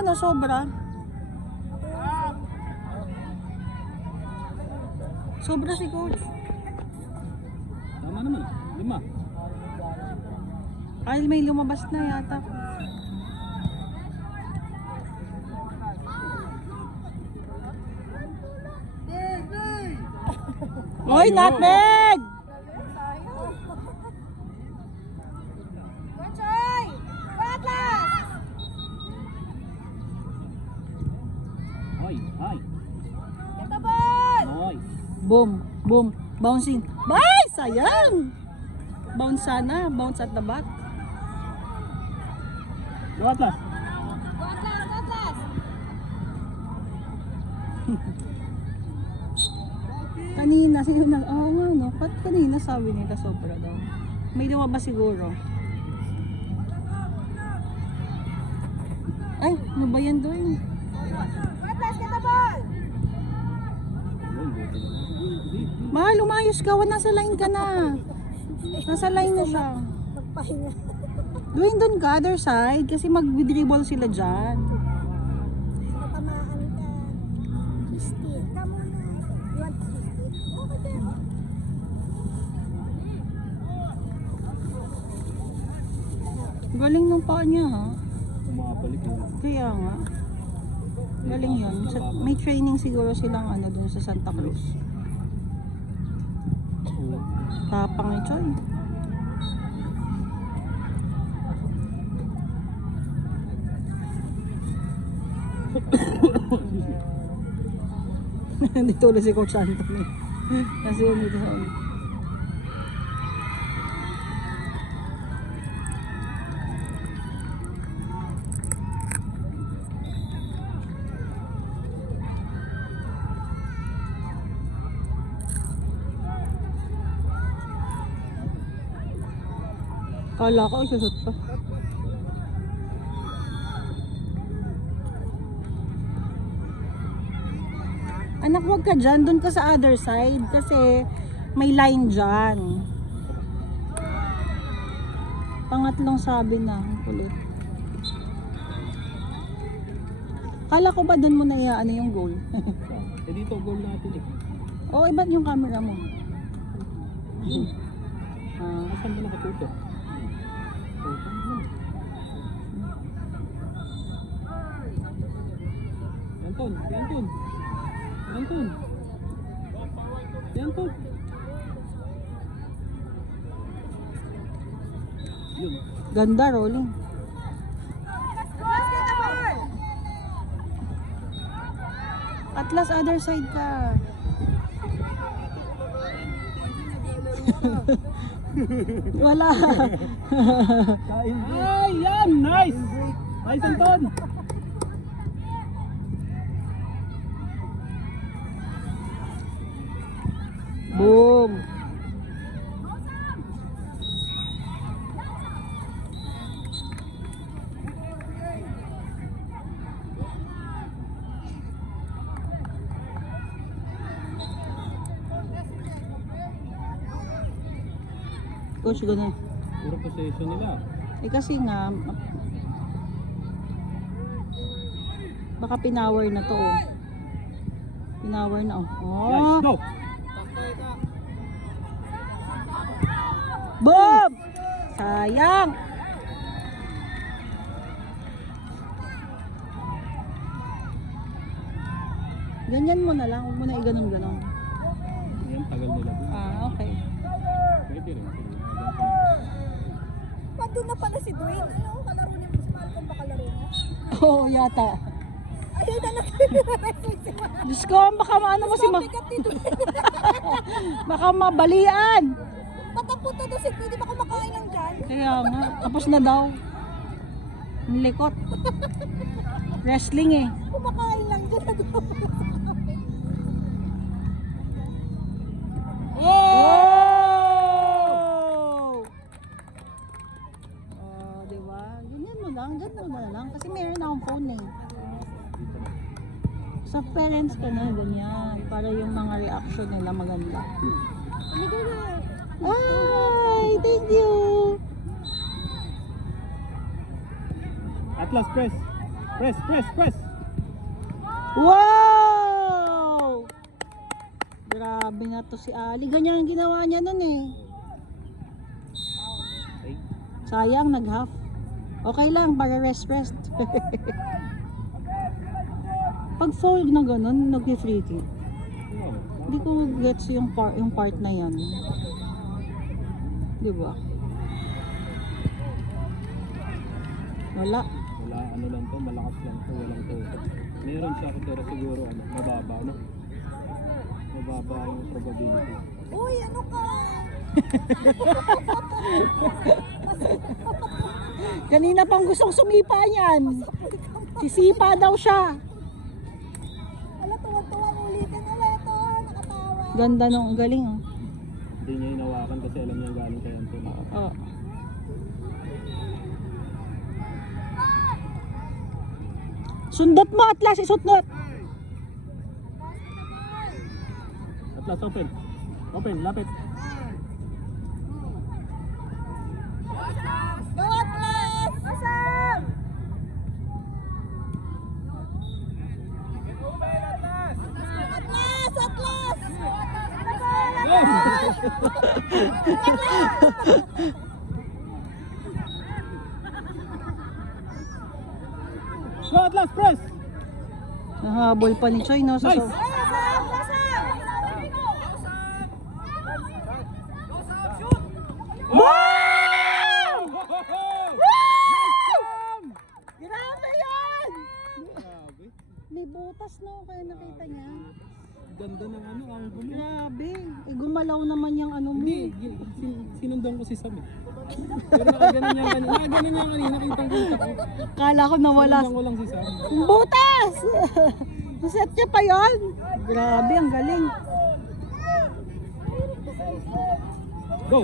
ano, sobra. Sobra si coach. Tama naman. 5. Ay, may lumabas na yata. Oy, nutmeg! Hoy, hoy. Hoy. Boom, boom, bouncing. Bye! Sayang! Bounce sana, bounce at the back. Go Atlas. Kanina, sino nag... Oo nga, no? Ba't kanina sabi nila sobra daw? May lumabas siguro. Ay, ano ba yan doon? Mahal, umayos ka. Nasa line ka na. Nasa line na siya. Magpahinga. Doon ka, other side. Kasi mag-dribble sila dyan. Natamaan ka. Kisti. Tama na. You want to kisti? Okay din. Galing ng paa niya, ha? Bumabalik yun. Kaya nga. Galing yun. May training siguro silang ano dun sa Santa Cruz. Tapang ni Choy. Dito ulit si Coach Anthony. Kasi yun dito sa ulit. Kala ko isusot pa. Anak, wag ka dyan. Doon ka sa other side. Kasi may line dyan. Pangatlong sabi na. Kulit. Kala ko ba doon mo na ano yung goal? Eh dito goal natin eh. Oo, iba't yung camera mo. Saan ba nakatuto? Anton, si Anton. Anton. Si Anton. Yun. Ganda, rolling. Atlas, other side ka. Wala. Ay, yan! Nice! Nice, Anton! Boom. Coach, ganun. Puro possession nila. Eh kasi nga, baka pinower na to. Oh. Pinower na. Oh. Guys, go! Boom! Sayang! Ganyan mo na lang. Huwag mo na i-ganon-ganon. Yan, tagal nila dun. Okay. Pwede rin. Doon na pala si Dwayne. Ano? Kalaro niya si Malcolm ba kalaro niya? Oo, yata. Ayun na nag-wrestling si Malcolm. Diyos ko, baka maano mo si Bigat ni Dwayne. baka mabalian. Patapunta daw si Dwayne. Di ba kumakain lang dyan? Kaya nga, tapos na daw. Ang likot. Wrestling eh. Kumakain lang dyan. Oh! Oh, di ba? Ganyan mo lang, ganyan mo lang. Kasi meron akong phone eh. Sa parents ka na, ganyan. Para yung mga reaction nila maganda. Ay, thank you! Atlas press. Press, press, press. Wow! Grabe na to si Ali. Ganyan ang ginawa niya nun eh. Okay. Sayang, nag-half. Okay lang, para rest. Pag fold na ganun, nag-free kick. Wow. Hindi ko gets yung part na yan. Di ba? Wala. Wala, ano lang to, malakas lang to, walang to. Meron siya pero siguro ano, mababa, no? Mababa yung probability. Uy, ano ka? Kanina pang gustong sumipa yan. Sisipa daw siya. Ala, tuwa-tuwa ulitin. Ala, ito, nakatawa. Ganda nung galing. Oh. Hindi niya hinawakan kasi alam niya galing kay Anton. Oh. Sundot mo, Atlas, isutnot. Atlas, open. Open, lapit. Go, Atlas! Asam! Atlas! Atlas! Go, Atlas, press! Nahabol pa ni Choy, no? Nice! Wow! Wow! Grabe yan! Grabe. May butas, no? Kaya nakita niya. Ganda ng ano, ang gulo. Grabe. Eh, gumalaw naman yung ano mo. Hindi, sinundan ko si Sam eh. Pero nakaganon niya kanina, kitang-kita ko. Kala ko nawala. Sinundan ko lang si Sam. Butas! Set niya pa yun. Grabe, ang galing. Go!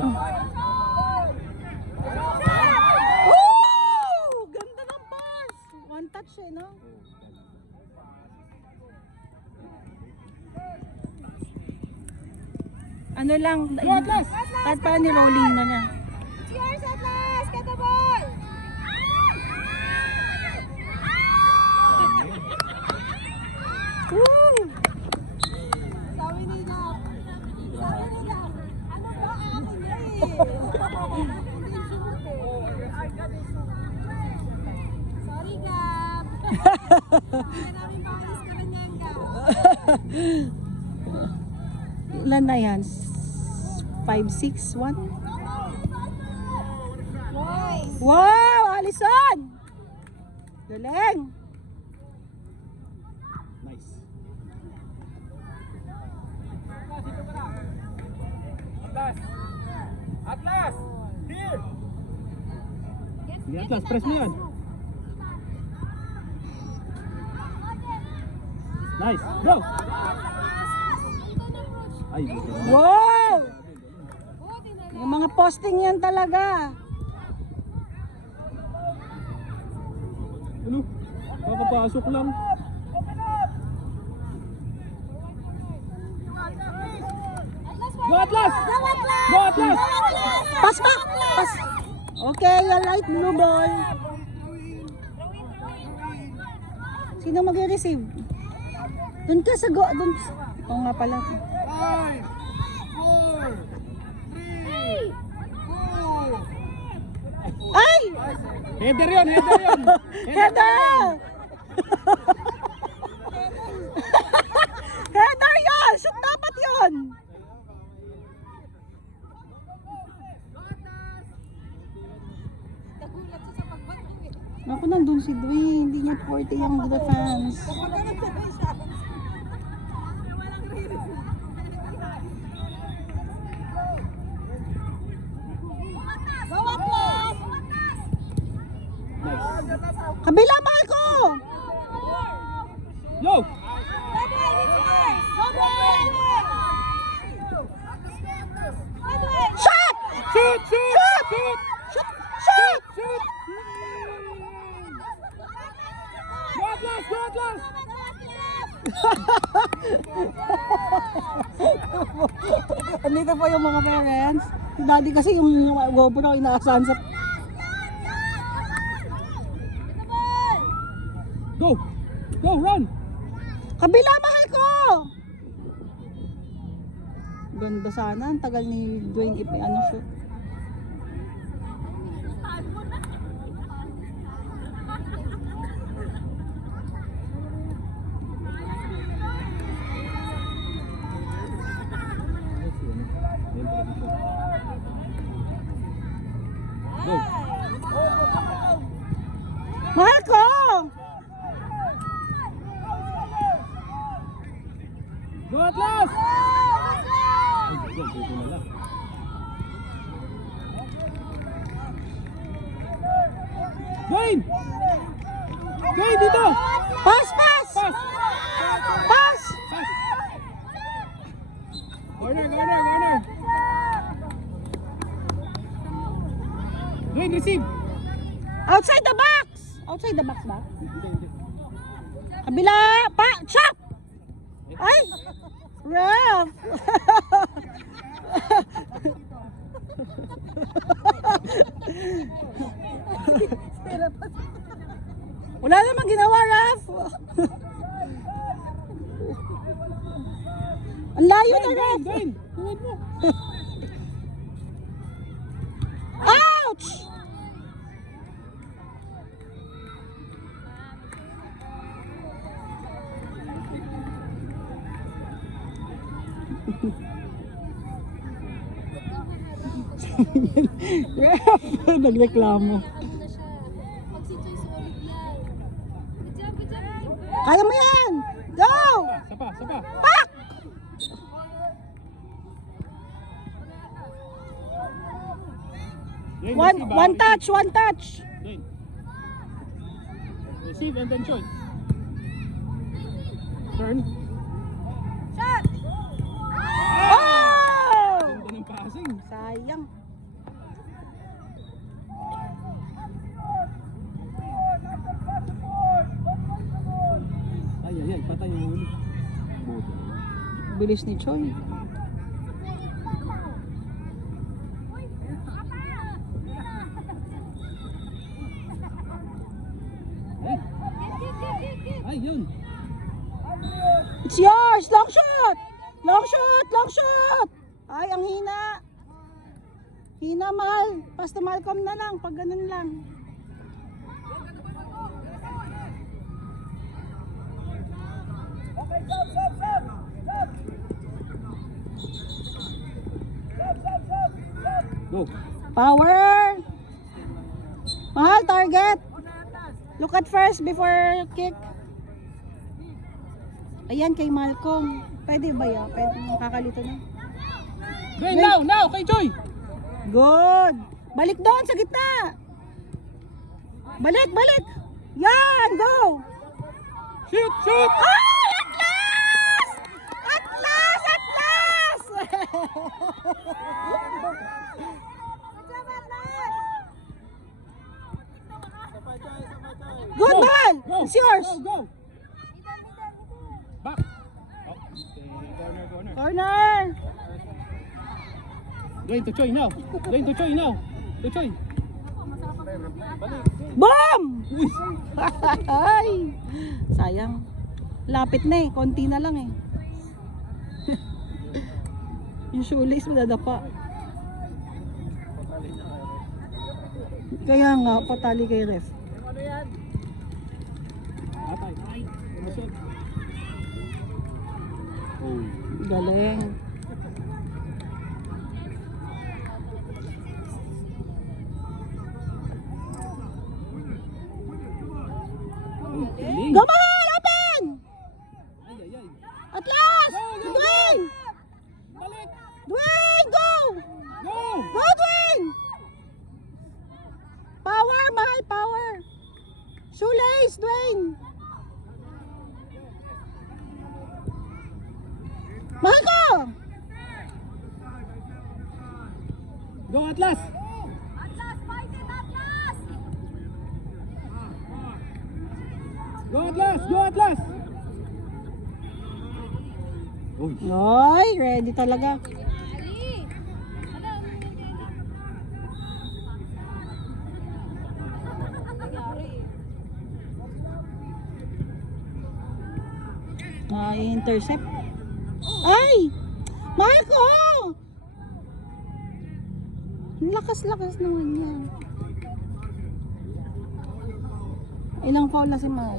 Woo! Ganda ng pass. One touch eh, no? Ano lang, kahit pa ni rolling na niya. Cheers, Atlas! Get the ball! Woo! Sabi nila, ano ba akin na eh? Hindi shoot eh. Sorry, Gab. Kaya namin pakalis ka na niyan, Gab. Ilan na yan? 5, 6, 1? Nice! Wow! Alison! Galing! Nice. Atlas! Here! Sige, Atlas, press mo yan. Nice, go! Ay, buti na. Wow! Yung mga posting yan talaga. Ano? Kakapasok lang. Go, Atlas! Go, Atlas! Pass pa! Pass! Okay, you're right, blue ball. Sino mag-receive? Doon ka sa go. Doon. Oo nga pala. 5, 4, 3, 2, Ay! Header yun, header yun! Heather! Heather yun! Shoot dapat yun! Nagulat siya sa pagbato eh. Naku, nandun si Dwayne. Hindi niya 40 yung defense. Nagulat siya siya. Go, Atlas! Nice. Kabila, Marco! Yo! Shot! Shoot! Shoot! Shoot! Shoot! Shoot! Shoot! Go, Atlas! Go, Atlas! Andito po yung mga parents. Si Daddy kasi yung GoPro inaasahan sa... Go! Go, run! Kabila, mahal ko! Ganda sana. Ang tagal ni Dwayne ano siya. Go! Mahal ko! Go Atlas! Ay, go, dito na lang. Dwayne! Dwayne, dito! Pass, pass! Pass! Pass! Pass! Corner, corner, corner! Dwayne, receive! Outside the box! Outside the box ba? Hindi, hindi. Kabila! Pa! Chop! Ay! Ref! Wala namang ginawa, Ref! Ang layo na, Ref! Dwayne! Tuwad mo! Ouch! Ref! Nagreklamo. Kaya mo yan! Go! Sapa, sapa! Pak! Dwayne, One, receive, one ah. touch, one touch. Dwayne. Receive and then shoot. Turn. Oh! Ganda ng passing. Sayang. Ay, ay, ay. Patay yung huli. Buti. Bilis ni Choi. Ay. Ay, yun. It's yours! Long shot! Long shot! Long shot! Ay, ang hina. Hina, mahal. Basta Malcolm na lang. Pag ganun lang. Go. Power! Mahal, target! Look at first before kick. Ayan, kay Malcolm. Pwede ba yan? Pwede, nakakalito na. Dwayne, now! Now! Kay Joy! Good! Balik doon sa gitna! Balik! Balik! Yan! Go! Shoot! Shoot! Ay! Atlas! Atlas! Atlas! Good, Mahal! Go! It's yours! Go! Go! Back! Oh, okay. Corner, corner. Corner! Dwayne to Choi now! Dwayne to Choi now! To Choi! Boom! Uy! Ay! Sayang. Lapit na eh. Konti na lang eh. Yung shoelace madadapa. Kaya nga, patali kay ref. Atay! Ay! Umusot! Oh! Galing. Oh! Galing! Go, Mahal! Open! Ay! Ay! Ay! Atlas! Go, go, go! Dwayne! Balik! Dwayne, go! Go! Go, Dwayne! Power, Mahal, power! Shoelace, Dwayne! Mahal ko! Go Atlas! Go Atlas! Go Atlas! Uy! Ay, ready talaga. Na-intercept. Ay! Marco! Lakas-lakas naman yan. Ilang foul na si Mai?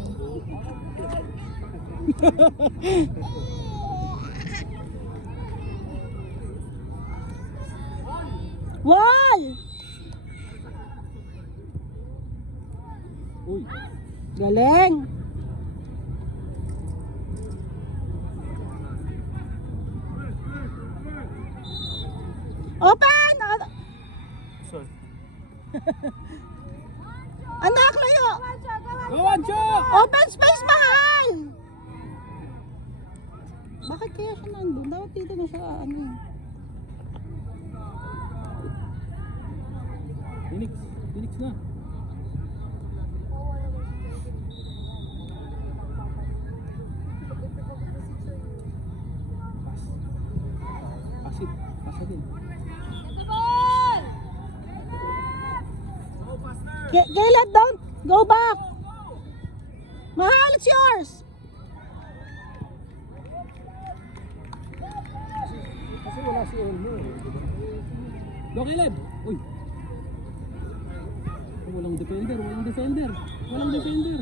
Wall! Uy, Galing! Open! sorry. Anak, layo! Go, Ancho! Open space, mahal! Bakit kaya siya nandun? Dapat dito na siya, ano eh. Phoenix. Phoenix na. Pass. Pass it. Pass it in. Caleb, don't go back! Mahal, it's yours! Kasi wala si Olmo. Go, Caleb! Uy! Walang defender, walang defender. Walang defender.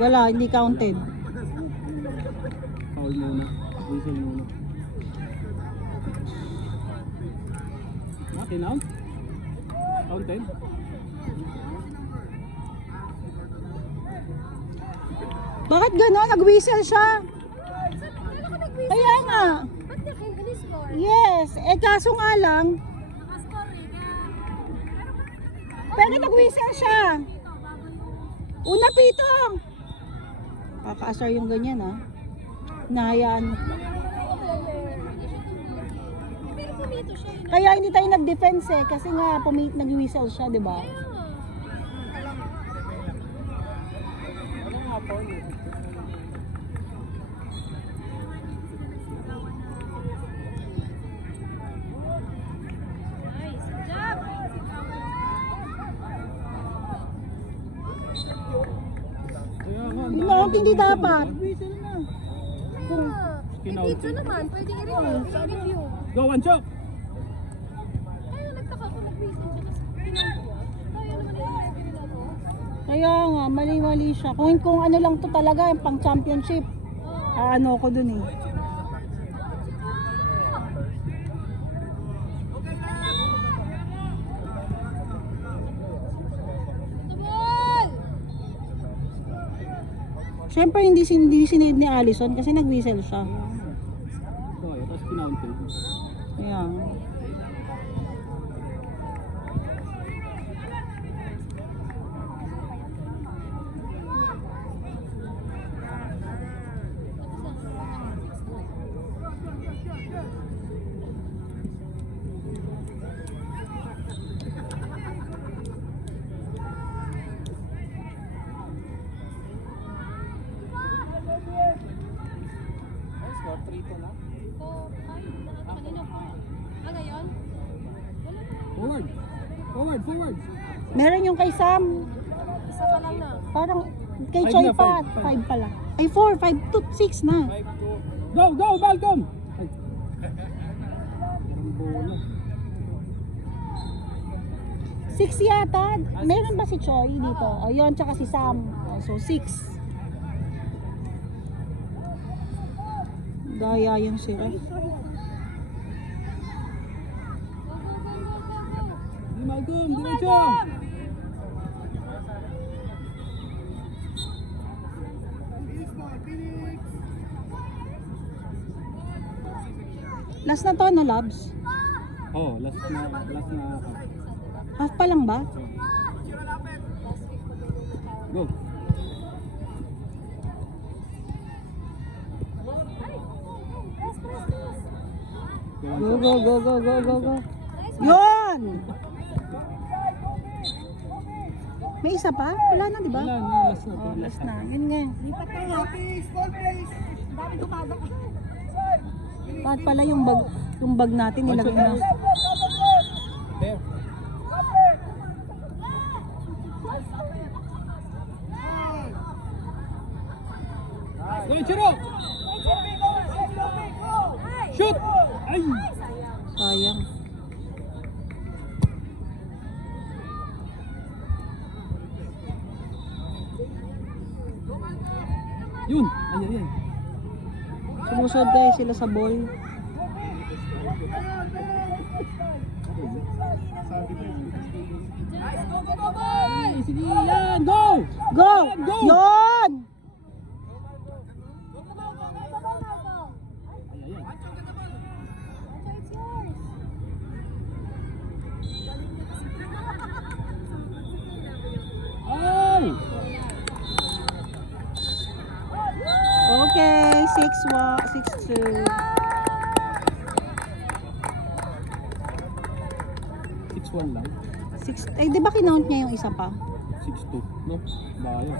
Wala, hindi counted. Foul muna. Whistle muna. Kinount? Counted? Bakit gano'n? Nag-whistle siya. Kaya nga. Ba't nag-score? Yes, kaso nga lang. Pero nag-whistle siya. Una pitong. Kakaasar yung ganyan ha. Nahayaan mo. Pero pumito siya yun. Kaya hindi tayo nag-defense eh. Kasi nga nag-whistle siya, di ba? Nice. Good job. Kaya nga. Hindi dapat. Whistle na. Dito naman, pwede i-review. Go, Ancho! Kaya nagtaka ko nag-reason siya kasi pinagawa. Kaya naman i-review na to. Kaya nga, mali-mali siya. Kung ano lang to talaga, yung pang championship. Ano ko dun eh. Siyempre hindi sinid ni Allison kasi nag-whistle siya. Okay, tapos kinounted. Ayan. Score 3-2 na. Kanina po. Ngayon? Wala na. Forward! Forward! Forward! Meron yung kay Sam. Isa pa lang na. Parang kay Five Choi na, pa. five. 5 pala. Ay 4, 5, 2, 6 na. 5-2. Go! Go! Malcolm! Ay. Ang bola. 6 yata. Meron ba si Choi dito? O yun, tsaka si Sam. O, so 6. Daya yung si Ref. Di Malcolm! Diretso! Last na to, no, Labs? Oh, last na. Half pa lang ba? Go! Go, go, go, go, go, go, go. Yun! May isa pa? Wala na, di ba? Wala na, last na. Oh, last na. Yun nga. Lipat na nga. Dami gumagawa. Bakit pala yung bag natin nilagay na. There. Go, Chiro! Shoot! Ay! Sayang. Yun! Ay, ay, ay. Sumusunod guys sila sa ball. Ay, sige, yan! Go! Go! Go! Yon! Ay, ay, ay. Ay! Okay, 6-2. 6-1 lang. Di ba kinount niya yung isa pa? 6-2, no? Bayo.